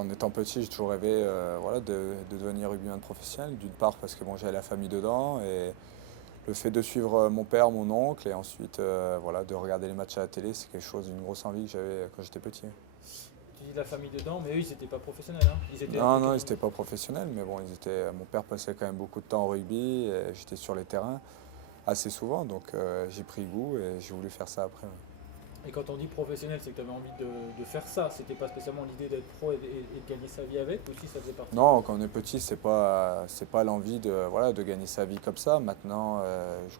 En étant petit, j'ai toujours rêvé voilà, de devenir rugbyman professionnel. D'une part parce que bon, j'avais la famille dedans et le fait de suivre mon père, mon oncle et ensuite voilà, de regarder les matchs à la télé, c'est quelque chose, une grosse envie que j'avais quand j'étais petit. Tu dis la famille dedans, mais eux, ils n'étaient pas professionnels, hein. Ils étaient un Non, peu non, ils comme. n'étaient pas professionnels, mais bon, mon père passait quand même beaucoup de temps au rugby, et j'étais sur les terrains assez souvent, donc j'ai pris goût et j'ai voulu faire ça après. Ouais. Et quand on dit professionnel, c'est que tu avais envie de faire ça. C'était pas spécialement l'idée d'être pro et de gagner sa vie avec, ou si ça faisait partie. Non, quand on est petit, c'est pas l'envie voilà, de gagner sa vie comme ça. Maintenant,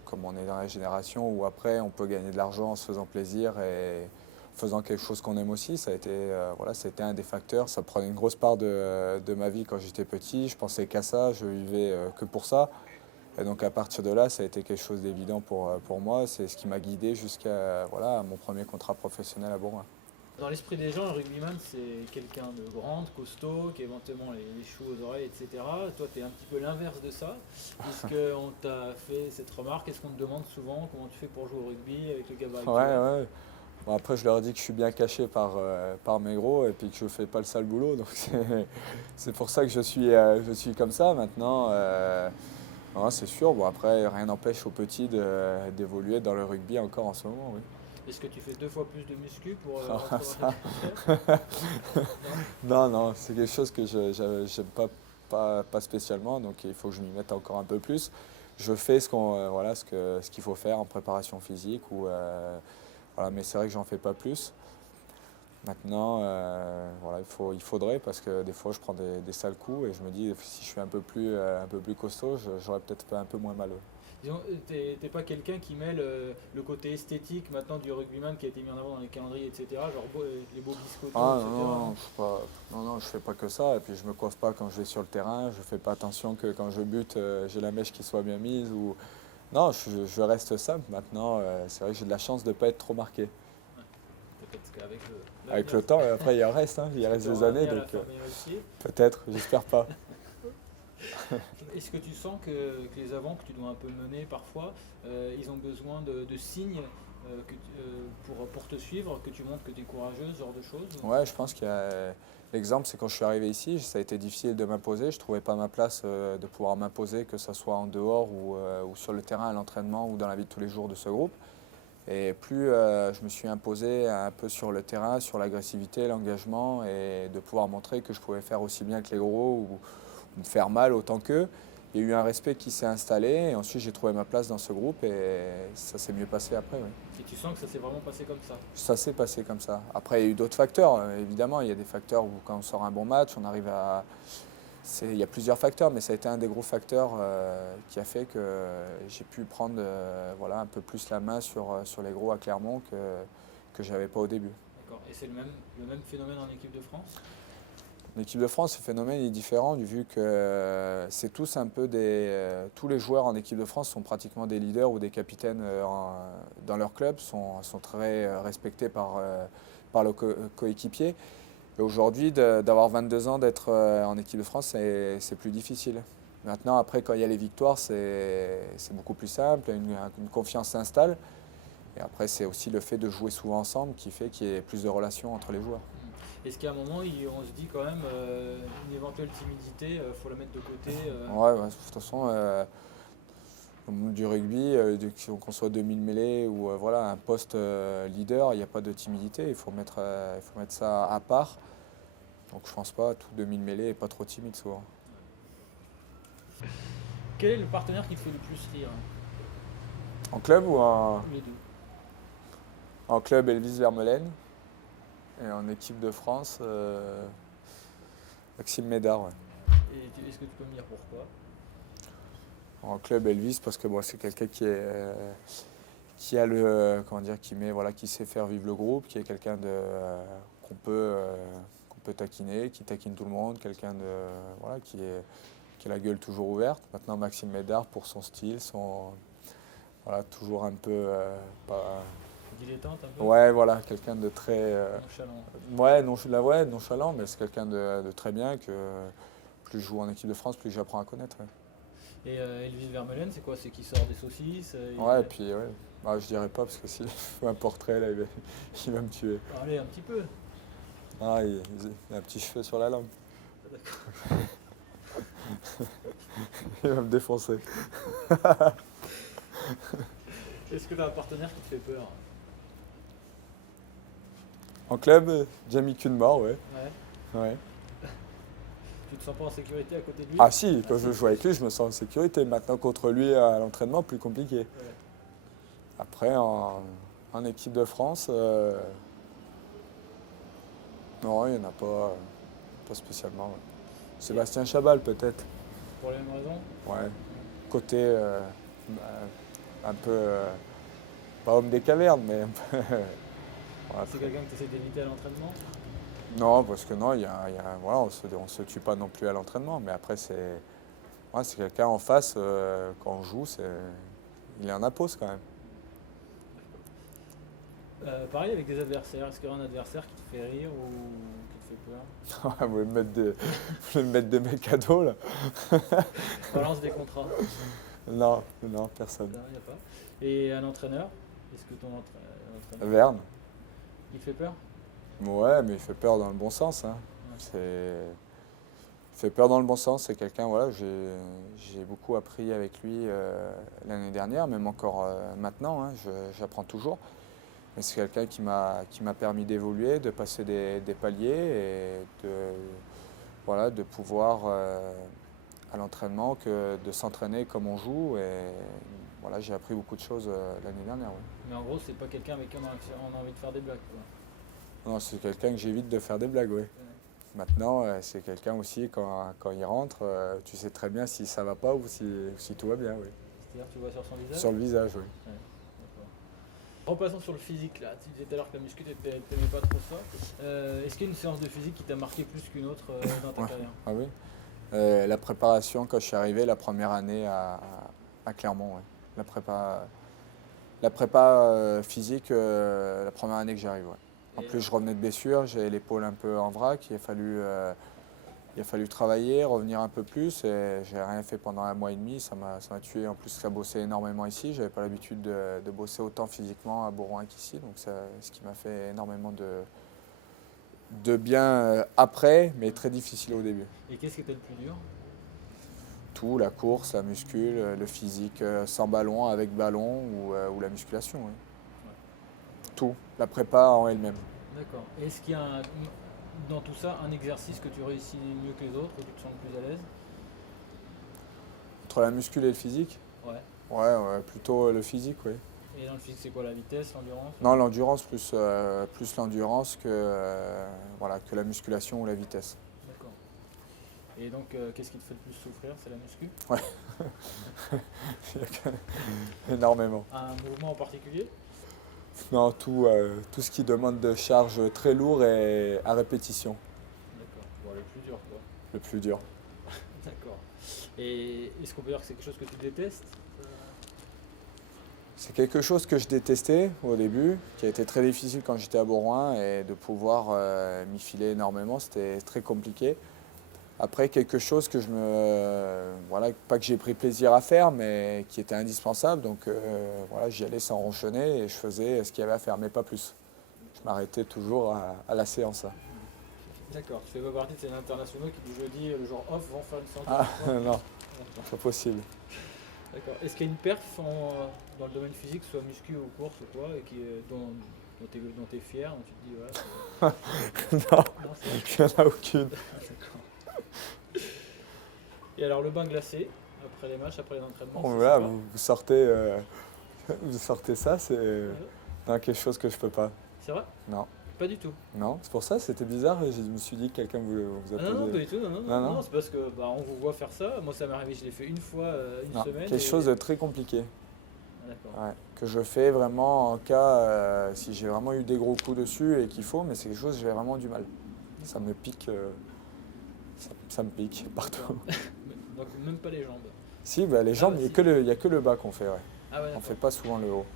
comme on est dans la génération où après on peut gagner de l'argent en se faisant plaisir et en faisant quelque chose qu'on aime aussi, voilà, ça a été un des facteurs. Ça prenait une grosse part de ma vie quand j'étais petit. Je pensais qu'à ça, je vivais que pour ça. Et donc à partir de là, ça a été quelque chose d'évident pour moi. C'est ce qui m'a guidé jusqu'à voilà, mon premier contrat professionnel à Bourgoin. Dans l'esprit des gens, un rugbyman, c'est quelqu'un de grand, de costaud, qui a éventuellement les choux aux oreilles, etc. Toi, tu es un petit peu l'inverse de ça. Est-ce qu'on t'a fait cette remarque? Est-ce qu'on te demande souvent comment tu fais pour jouer au rugby avec le gabarit que Ouais, tu as? ouais. Bon, après, je leur dis que je suis bien caché par mes gros et puis que je fais pas le sale boulot. Donc c'est pour ça que je suis comme ça maintenant. Non, c'est sûr. Bon, après, rien n'empêche aux petits d'évoluer dans le rugby encore en ce moment. Oui. Est-ce que tu fais 2 fois plus de muscu pour Ah, rentrer dans ça, tes critères? Non. non, non, c'est quelque chose que je j'aime pas spécialement. Donc il faut que je m'y mette encore un peu plus. Je fais voilà, ce qu'il faut faire en préparation physique voilà, mais c'est vrai que j'en fais pas plus. Maintenant, voilà, il faudrait parce que des fois je prends des sales coups et je me dis si je suis un peu plus costaud, j'aurais peut-être un peu moins mal. Disons, t'es pas quelqu'un qui mêle le côté esthétique maintenant du rugbyman qui a été mis en avant dans les calendriers, etc. Genre les beaux biscottos, Ah non, etc. non, Non. je fais pas que ça et puis je me coiffe pas quand je vais sur le terrain, je fais pas attention que quand je bute, j'ai la mèche qui soit bien mise ou non, je reste simple maintenant. C'est vrai que j'ai de la chance de pas être trop marqué. Peut-être qu'avec Avec l'avenir, le temps, et après il en reste, hein, il est-ce que reste tu des auras années amené à la donc former aussi? peut-être, j'espère pas. Est-ce que tu sens que les avants que tu dois un peu mener parfois, ils ont besoin de signes pour te suivre, que tu montres que tu es courageuse, ce genre de choses? Ouais, je pense qu'il y a l'exemple, c'est quand je suis arrivé ici, ça a été difficile de m'imposer. Je ne trouvais pas ma place de pouvoir m'imposer, que ce soit en dehors ou sur le terrain à l'entraînement ou dans la vie de tous les jours de ce groupe. Et plus je me suis imposé un peu sur le terrain, sur l'agressivité, l'engagement et de pouvoir montrer que je pouvais faire aussi bien que les gros ou me faire mal autant qu'eux. Il y a eu un respect qui s'est installé et ensuite j'ai trouvé ma place dans ce groupe et ça s'est mieux passé après. Oui. Et tu sens que ça s'est vraiment passé comme ça? Ça s'est passé comme ça. Après, il y a eu d'autres facteurs. Évidemment, il y a des facteurs où quand on sort un bon match, on arrive à... Il y a plusieurs facteurs, mais ça a été un des gros facteurs qui a fait que j'ai pu prendre voilà, un peu plus la main sur les gros à Clermont que je n'avais pas au début. D'accord. Et c'est le même phénomène en équipe de France? L'équipe de France, ce phénomène est différent vu que c'est tous un peu tous les joueurs en équipe de France sont pratiquement des leaders ou des capitaines dans leur club, sont très respectés par leurs coéquipiers. Et aujourd'hui, d'avoir 22 ans, d'être en équipe de France, c'est plus difficile. Maintenant, après, quand il y a les victoires, c'est beaucoup plus simple, une confiance s'installe. Et après, c'est aussi le fait de jouer souvent ensemble qui fait qu'il y ait plus de relations entre les joueurs. Est-ce qu'à un moment, on se dit quand même, une éventuelle timidité, il faut la mettre de côté? Ouais, ouais, de toute façon, au monde du rugby, qu'on soit 2000 mêlées ou voilà, un poste leader, il n'y a pas de timidité, il faut mettre ça à part. Donc je pense pas, tout 2000 mêlées et pas trop timide souvent. Quel est le partenaire qui te fait le plus rire? En club ou en, Les deux. en club Elvis Vermeulen et en équipe de France, Maxime Médard. Ouais. Et est-ce que tu peux me dire pourquoi? En club Elvis parce que bon, c'est quelqu'un qui a comment dire, voilà, qui sait faire vivre le groupe, qui est quelqu'un qu'on peut taquiner, qui taquine tout le monde, quelqu'un voilà, qui a la gueule toujours ouverte. Maintenant Maxime Médard pour son style, voilà, toujours un peu pas, Dilettante un peu? ouais, voilà, quelqu'un de très Nonchalant. ouais, nonchalant, mais c'est quelqu'un de très bien que plus je joue en équipe de France, plus j'apprends à connaître. Ouais. Et Elvis Vermeulen, c'est quoi? C'est qui sort des saucisses? Ouais, et puis ouais. Bah, je dirais pas parce que s'il fait un portrait là, il va me tuer. Allez, un petit peu. Ah, il a un petit cheveu sur la langue. D'accord. Il va me défoncer. Est-ce que tu as un partenaire qui te fait peur? En club, Jamie Cunmore, ouais. Ouais. Ouais. Tu te sens pas en sécurité à côté de lui? Ah si, quand Ah, je si. joue avec lui, je me sens en sécurité. Maintenant, contre lui à l'entraînement, plus compliqué. Ouais. Après, en équipe de France, non, il n'y en a pas spécialement. Ouais. Sébastien Chabal, peut-être. Pour les mêmes raisons? Ouais. Côté un peu, pas homme des cavernes, mais un peu. Voilà, C'est quelqu'un que tu essaies d'éviter à l'entraînement? non, parce que non, voilà, on se tue pas non plus à l'entraînement, mais après, c'est quelqu'un en face, quand on joue, il est en appose quand même. Pareil avec des adversaires. Est-ce qu'il y a un adversaire qui te fait rire ou qui te fait peur? Vous voulez vous voulez me mettre des mecs à dos, là? Balance des contrats. Non, personne. Non, il n'y a pas. Et un entraîneur? Est-ce que ton entraîneur, Verne? il te fait peur? Ouais, mais il fait peur dans le bon sens, hein. Il fait peur dans le bon sens. C'est quelqu'un, voilà, j'ai beaucoup appris avec lui l'année dernière, même encore maintenant, hein, j'apprends toujours. Mais c'est quelqu'un qui m'a permis d'évoluer, de passer des paliers et voilà, de pouvoir à l'entraînement de s'entraîner comme on joue. Et voilà, j'ai appris beaucoup de choses l'année dernière. Ouais. Mais en gros, c'est pas quelqu'un avec qui on a envie de faire des blagues, quoi. Non, c'est quelqu'un que j'évite de faire des blagues, oui. Ouais. Maintenant, c'est quelqu'un aussi, quand il rentre, tu sais très bien si ça va pas ou si tout va bien, oui. C'est-à-dire, tu vois sur son visage? Sur le visage, oui. Ouais, d'accord. Repassons sur le physique, là. Tu disais tout à l'heure que la muscu, t'aimais pas trop ça. Est-ce qu'il y a une séance de physique qui t'a marqué plus qu'une autre dans ta Ouais. carrière? Ah oui. La préparation, quand je suis arrivé la première année à Clermont, ouais. La prépa physique, la première année que j'arrive, ouais. En Et, plus, je revenais de blessure, j'avais l'épaule un peu en vrac, il a fallu travailler, revenir un peu plus, et j'ai rien fait pendant un mois et demi, ça m'a tué. En plus, ça bossait énormément ici, j'avais pas l'habitude de bosser autant physiquement à Bourgoin qu'ici, donc ce qui m'a fait énormément de bien après, mais très difficile au début. et qu'est-ce qui était le plus dur? Tout, la course, la muscule, le physique, sans ballon, avec ballon ou la musculation. Oui. Ouais. Tout, la prépa en elle-même. D'accord. Et est-ce qu'il y a dans tout ça un exercice que tu réussis mieux que les autres, où tu te sens le plus à l'aise? Entre la muscule et le physique, Ouais. ouais, plutôt le physique, oui. Et dans le physique, c'est quoi, la vitesse, l'endurance? Non, l'endurance, plus l'endurance voilà, que la musculation ou la vitesse. D'accord. Et donc, qu'est-ce qui te fait le plus souffrir? C'est la muscu? Énormément. Un mouvement en particulier? Non, tout ce qui demande de charge très lourd et à répétition, D'accord. Bon, le plus dur, quoi. le plus dur. D'accord. Et est-ce qu'on peut dire que c'est quelque chose que tu détestes? C'est quelque chose que je détestais au début, qui a été très difficile quand j'étais à Bourgoin, et de pouvoir m'y filer énormément, c'était très compliqué. Après, quelque chose que voilà, pas que j'ai pris plaisir à faire, mais qui était indispensable. Donc voilà, j'y allais sans ronchonner et je faisais ce qu'il y avait à faire, mais pas plus. Je m'arrêtais toujours à la séance. D'accord. Tu fais pas partie de ces internationaux qui, du jeudi, le jour off, vont faire une séance Ah de sport? non, D'accord. pas possible. D'accord. Est-ce qu'il y a une perf dans le domaine physique, soit muscu ou course ou quoi, et dont tu es fier, dont tu te dis, ouais, Non, non, il n'y en a aucune. D'accord. Et alors, le bain glacé, après les matchs, après les entraînements, Bon, c'est voilà, sympa? vous sortez ça, c'est non, quelque chose que je peux pas. C'est vrai? Non, Pas du tout. non, c'est pour ça, c'était bizarre. Je me suis dit que quelqu'un vous a Ah non, non, posé. pas du tout. Non, non, Non, non, non. non, c'est parce que on vous voit faire ça. Moi, ça m'est arrivé, je l'ai fait une fois, une Non, semaine. quelque chose de très compliqué. Ah, d'accord. Ouais, que je fais vraiment en cas si j'ai vraiment eu des gros coups dessus et qu'il faut, mais c'est quelque chose que j'ai vraiment du mal. Ça me pique, ça me pique partout. Donc, même pas les jambes. Si, bah, les jambes, ouais, il si. n'y a que le bas qu'on fait. Ouais. Ah ouais, On d'accord. fait pas souvent le haut.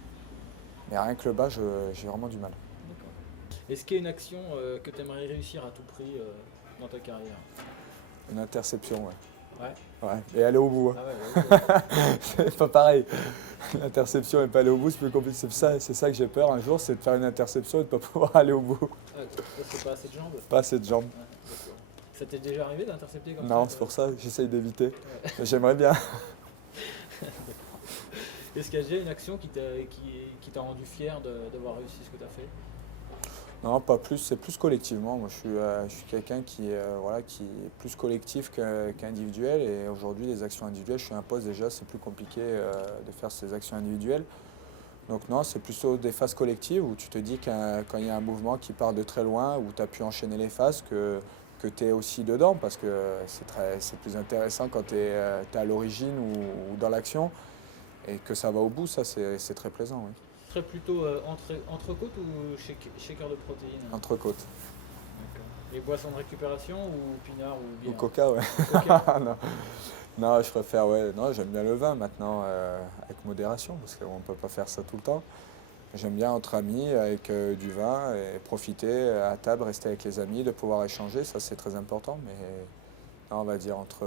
Mais rien que le bas, j'ai vraiment du mal. D'accord. Est-ce qu'il y a une action que tu aimerais réussir à tout prix dans ta carrière? Une interception, ouais. Ouais. Ouais. Et aller au bout. Hein. Ah ouais. C'est pas pareil. L'interception et pas aller au bout, c'est plus compliqué. C'est ça que j'ai peur un jour, c'est de faire une interception et de ne pas pouvoir aller au bout. Ça, c'est pas assez de jambes? Pas assez de jambes. Ouais, d'accord. Ça t'est déjà arrivé d'intercepter comme ça? Non, c'est pour ça que j'essaye d'éviter. Ouais. Mais j'aimerais bien. Est-ce qu'il y a déjà une action qui t'a rendu fier d'avoir réussi ce que tu as fait? Non, pas plus, c'est plus collectivement. Moi, je suis quelqu'un voilà, qui est plus collectif qu'individuel. Et aujourd'hui, les actions individuelles, je suis un poste déjà, c'est plus compliqué de faire ces actions individuelles. Donc non, c'est plutôt des phases collectives où tu te dis quand il y a un mouvement qui part de très loin, où tu as pu enchaîner les phases, que tu es aussi dedans, parce que c'est plus intéressant quand tu es, à l'origine ou dans l'action, et que ça va au bout, ça c'est très plaisant, oui. Tu serais plutôt entrecôte ou shaker de protéines? Entrecôte. D'accord. Et boissons de récupération ou pinard ou Ou bière? coca, ouais. Coca. Non. Non, je préfère, ouais. Non, j'aime bien le vin maintenant, avec modération, parce qu'on ne peut pas faire ça tout le temps. J'aime bien entre amis, avec du vin, et profiter à table, rester avec les amis, de pouvoir échanger, ça c'est très important. Mais non, on va dire entre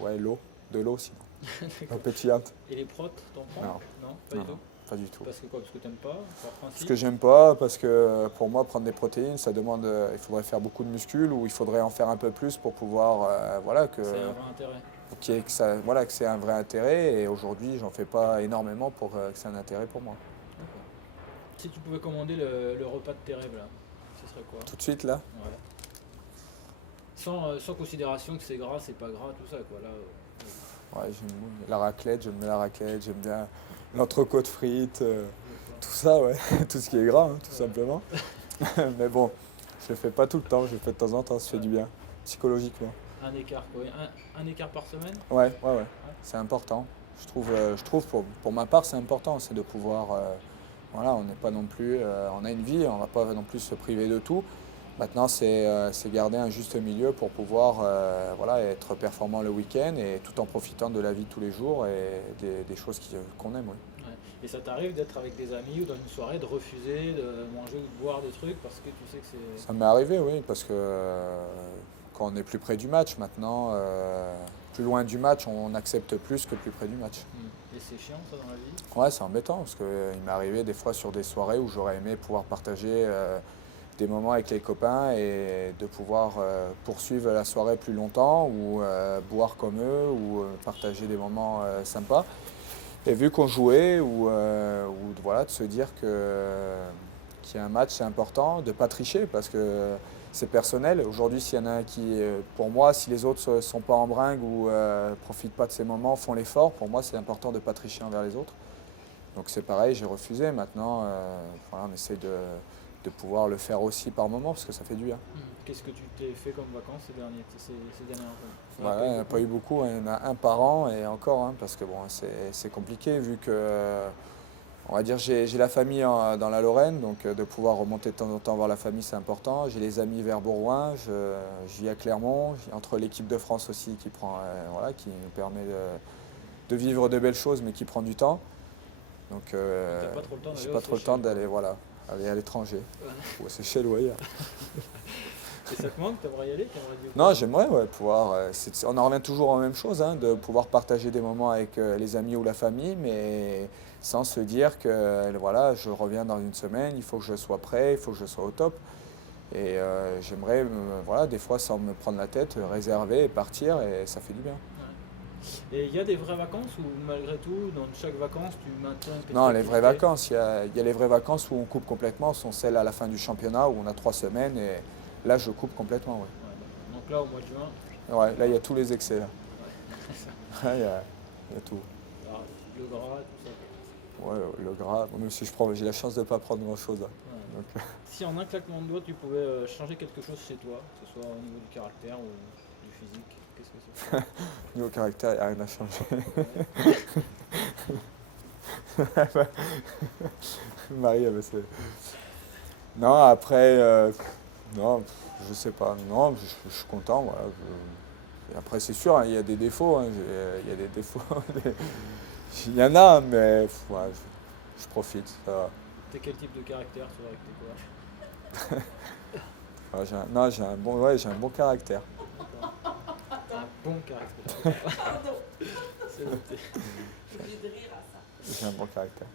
ouais, de l'eau sinon. L'eau D'accord. pétillante. Et les protes, t'en prends? Non. Non, pas Non, du tout. non, pas du tout. Parce que quoi? Parce que t'aimes pas, par Parce principe? que j'aime pas, parce que pour moi, prendre des protéines, ça demande, il faudrait faire beaucoup de muscles, ou il faudrait en faire un peu plus pour pouvoir, voilà, C'est un vrai intérêt. voilà, que c'est un vrai intérêt. Et aujourd'hui, j'en fais pas énormément pour que c'est un intérêt pour moi. D'accord. Si tu pouvais commander le repas de tes rêves là, ce serait quoi? Tout de suite là, Ouais. Sans considération que c'est gras, c'est pas gras, tout ça quoi. Là, ouais, j'aime la raclette, j'aime bien la raclette, j'aime bien l'entrecôte frite, d'accord. tout ça, ouais, tout ce qui est gras, hein, tout Ouais. simplement. Mais bon, je le fais pas tout le temps, je le fais de temps en temps, ça fait Ouais. du bien, psychologiquement. Un écart quoi. Un écart par semaine? Ouais, c'est important. Je trouve pour ma part, c'est important, c'est de pouvoir, voilà, on n'est pas non plus, on a une vie, on va pas non plus se priver de tout. Maintenant, c'est garder un juste milieu pour pouvoir voilà, être performant le week-end et tout en profitant de la vie de tous les jours et des choses qu'on aime. Oui. Ouais. Et ça t'arrive d'être avec des amis ou dans une soirée, de refuser de manger ou de boire des trucs parce que tu sais que c'est. Ça m'est arrivé, oui, parce que quand on est plus près du match, maintenant, plus loin du match, on accepte plus que plus près du match. Et c'est chiant ça dans la vie? Ouais, c'est embêtant parce qu'il m'est arrivé des fois sur des soirées où j'aurais aimé pouvoir partager des moments avec les copains et de pouvoir poursuivre la soirée plus longtemps ou boire comme eux ou partager des moments sympas. Et vu qu'on jouait ou voilà, de se dire qu'il y a un match, c'est important, de ne pas tricher parce que c'est personnel. Aujourd'hui, s'il y en a un qui, pour moi, si les autres ne sont pas en bringue ou ne profitent pas de ces moments, font l'effort, pour moi, c'est important de ne pas tricher envers les autres. Donc c'est pareil, j'ai refusé. Maintenant, voilà, on essaie de pouvoir le faire aussi par moment parce que ça fait du bien. Qu'est-ce que tu t'es fait comme vacances ces dernières Ouais, il n'y en a pas eu beaucoup, hein. Il y en a un par an et encore, hein, parce que bon, c'est compliqué vu que, on va dire, j'ai la famille dans la Lorraine, donc de pouvoir remonter de temps en temps voir la famille, c'est important. J'ai les amis vers Bourgoin, je vis à Clermont, entre l'équipe de France aussi qui prend, voilà, qui nous permet de vivre de belles choses, mais qui prend du temps. Donc, T'as pas trop le temps d'aller j'ai aux pas trop le Seychelles, temps d'aller, voilà, aller à l'étranger, Ouais. ou à Seychelles ou ailleurs. Et ça te manque? T'aimerais y aller? Non, j'aimerais ouais, pouvoir. On en revient toujours en même chose, hein, de pouvoir partager des moments avec les amis ou la famille, mais sans se dire que voilà, je reviens dans une semaine, il faut que je sois prêt, il faut que je sois au top. Et j'aimerais, voilà, des fois sans me prendre la tête, réserver et partir, et ça fait du bien. Ouais. Et il y a des vraies vacances ou malgré tout, dans chaque vacance, tu maintiens une petite Non, les vraies activité? vacances, il y a les vraies vacances où on coupe complètement, sont celles à la fin du championnat où on a 3 semaines, et là je coupe complètement. Ouais. Ouais, d'accord. Donc là, au mois de juin, Ouais, là il y a tous les excès. Là. ouais. Ouais, il y a tout. Alors, le gras, tout ça. Ouais, le gras, même si j'ai la chance de ne pas prendre grand chose. Ouais. Donc, Si en un claquement de doigts, tu pouvais changer quelque chose chez toi, que ce soit au niveau du caractère ou du physique, qu'est-ce que ce serait? niveau caractère, il n'y a rien à changer. Marie, c'est. Non, après, non, je sais pas. Non, je suis content. Voilà, et après, c'est sûr, hein, il y a des défauts. Hein, il y a des défauts. Il y en a, mais ouais, je profite. Ça va. T'es quel type de caractère, toi, avec tes coachs? Ouais, non, j'ai un bon caractère. D'accord. T'as un bon caractère. Pardon, C'est noté. j'ai de rire à ça. J'ai un bon caractère.